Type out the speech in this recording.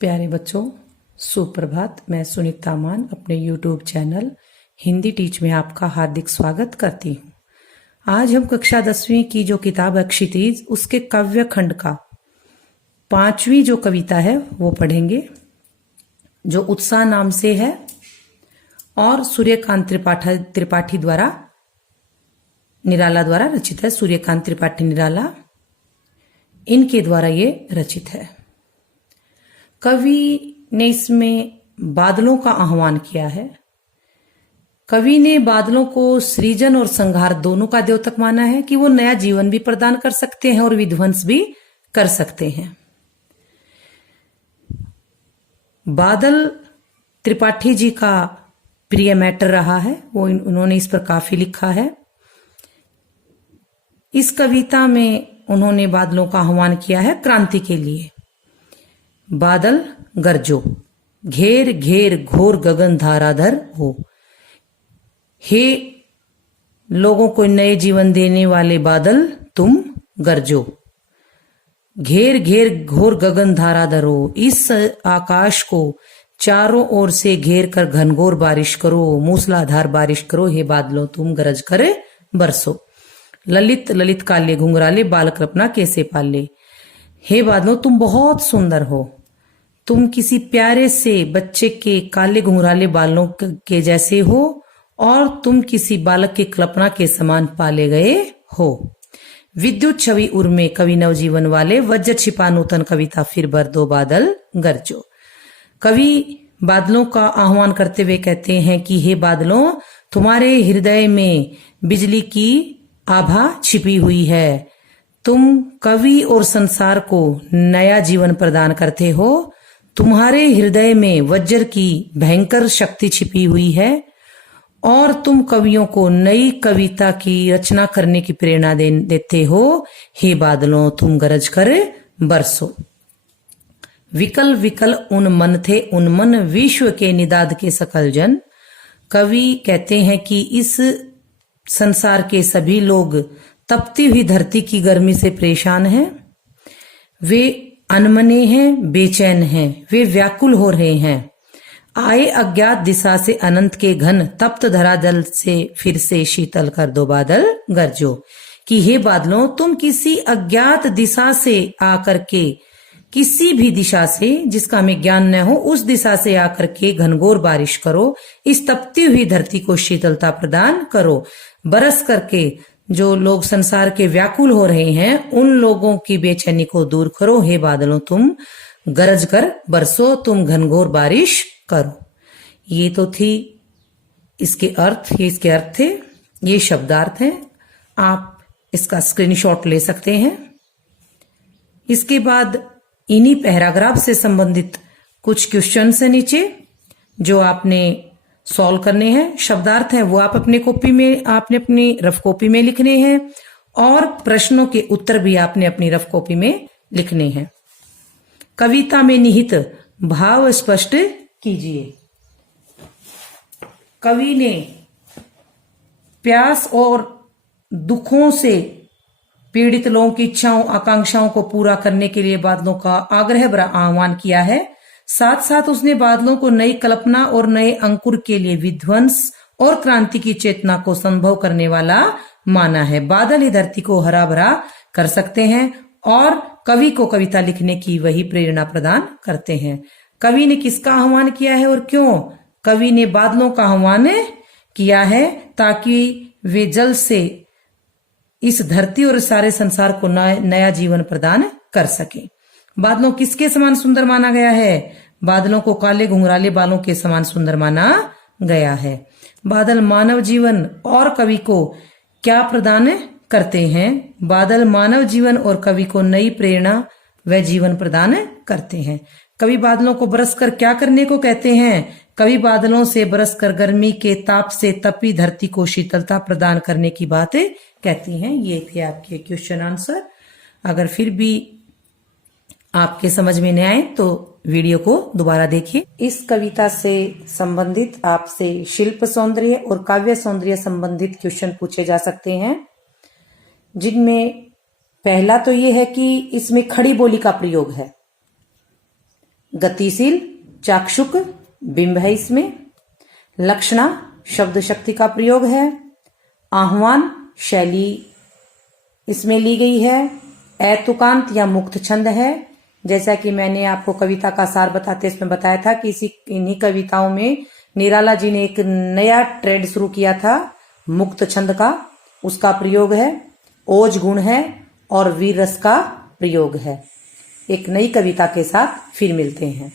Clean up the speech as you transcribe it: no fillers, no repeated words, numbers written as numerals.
प्यारे बच्चों, सुप्रभात। मैं सुनीता मान अपने YouTube चैनल हिंदी टीच में आपका हार्दिक स्वागत करती हूँ। आज हम कक्षा 10वीं की जो किताब है क्षितिज, उसके काव्य खंड का 5वीं जो कविता है वो पढ़ेंगे, जो उत्साह नाम से है और सूर्यकांत त्रिपाठी द्वारा निराला द्वारा रचित है। सूर्यकांत त्रिपाठी निराला, इनके द्वारा ये रचित है। कवि ने इसमें बादलों का आह्वान किया है। कवि ने बादलों को सृजन और संहार दोनों का द्योतक माना है कि वो नया जीवन भी प्रदान कर सकते हैं और विध्वंस भी कर सकते हैं। बादल त्रिपाठी जी का प्रिय मैटर रहा है, वो उन्होंने इस पर काफी लिखा है। इस कविता में उन्होंने बादलों का आह्वान किया है क्रांति के लिए। बादल गरजो, घेर घेर घोर गगन धाराधर हो। हे लोगों को नए जीवन देने वाले बादल, तुम गरजो। घेर घेर घोर गगन धाराधर हो, इस आकाश को चारों ओर से घेर कर घनघोर बारिश करो, मूसलाधार बारिश करो। हे बादलों तुम गरज कर बरसो। ललित ललित काले घुंघराले बाल कल्पना कैसे पाले। हे बादलों तुम बहुत सुंदर हो, तुम किसी प्यारे से बच्चे के काले घुंघराले बालों के जैसे हो और तुम किसी बालक की कल्पना के समान पाले गए हो। विद्युत छवि उर्मे कवि नवजीवन वाले, वज्र छिपा नूतन कविता फिर भर दो बादल गरजो। कवि बादलों का आह्वान करते हुए कहते हैं कि हे बादलों, तुम्हारे हृदय में बिजली की आभा छिपी हुई है। तुम कवि और संसार को नया जीवन प्रदान करते हो। तुम्हारे हृदय में वज्र की भयंकर शक्ति छिपी हुई है और तुम कवियों को नई कविता की रचना करने की प्रेरणा देते हो। हे बादलों तुम गरज कर बरसो। विकल विकल उन मन थे उन मन, विश्व के निदाद के सकल जन। कवि कहते हैं कि इस संसार के सभी लोग तपती हुई धरती की गर्मी से परेशान हैं। वे अनमने हैं, बेचैन हैं, वे व्याकुल हो रहे हैं। आए अज्ञात दिशा से अनंत के घन, तप्त धरातल से फिर से शीतल कर दो बादल गरजो। कि हे बादलों तुम किसी अज्ञात दिशा से आकर के, किसी भी दिशा से जिसका हमें ज्ञान न हो, उस दिशा से आकर के घनघोर बारिश करो। इस तपती हुई धरती को शीतलता प्रदान करो। बरस करके जो लोग संसार के व्याकुल हो रहे हैं, उन लोगों की बेचैनी को दूर करो। हे बादलों तुम गरज कर बरसो, तुम घनघोर बारिश करो। ये तो थी इसके अर्थ, ये इसके अर्थ थे, ये शब्दार्थ हैं। आप इसका स्क्रीनशॉट ले सकते हैं। इसके बाद इन्हीं पैराग्राफ से संबंधित कुछ क्वेश्चंस है नीचे, जो आपने सॉल्व करने हैं। शब्दार्थ हैं वो आप अपने कॉपी में, आपने अपनी रफ कॉपी में लिखने हैं और प्रश्नों के उत्तर भी आपने अपनी रफ कॉपी में लिखने हैं। कविता में निहित भाव स्पष्ट कीजिए। कवि ने प्यास और दुखों से पीड़ित लोगों की इच्छाओं आकांक्षाओं को पूरा करने के लिए बादलों का आग्रह भरा आह्वान किया है। साथ साथ उसने बादलों को नई कल्पना और नए अंकुर के लिए विध्वंस और क्रांति की चेतना को संभव करने वाला माना है। बादल ही धरती को हरा भरा कर सकते हैं और कवि को कविता लिखने की वही प्रेरणा प्रदान करते हैं। कवि ने किसका आह्वान किया है और क्यों? कवि ने बादलों का आह्वान किया है ताकि वे जल्द से इस धरती और सारे संसार को नया जीवन प्रदान कर सके। बादलों किसके समान सुंदर माना गया है? बादलों को काले घुंघराले बालों के समान सुंदर माना गया है। बादल मानव जीवन और कवि को क्या प्रदान करते हैं? बादल मानव जीवन और कवि को नई प्रेरणा व जीवन प्रदान करते हैं। कवि बादलों को बरसकर क्या करने को कहते हैं? कवि बादलों से बरसकर गर्मी के ताप से तपी धरती को शीतलता प्रदान करने की बात कहती हैं। ये थे आपके क्वेश्चन आंसर। अगर फिर भी आपके समझ में नहीं आए तो वीडियो को दोबारा देखिए। इस कविता से संबंधित आपसे शिल्प सौंदर्य और काव्य सौंदर्य संबंधित क्वेश्चन पूछे जा सकते हैं, जिनमें पहला तो ये है कि इसमें खड़ी बोली का प्रयोग है। गतिशील, चाक्षुक बिंब है इसमें। लक्षणा शब्द शक्ति का प्रयोग है। आह्वान शैली इसमें ली गई है। ऐतुकांत या मुक्त छंद है। जैसा कि मैंने आपको कविता का सार बताते इसमें बताया था कि इन्हीं कविताओं में निराला जी ने एक नया ट्रेंड शुरू किया था मुक्त छंद का, उसका प्रयोग है। ओज गुण है और वीर रस का प्रयोग है। एक नई कविता के साथ फिर मिलते हैं।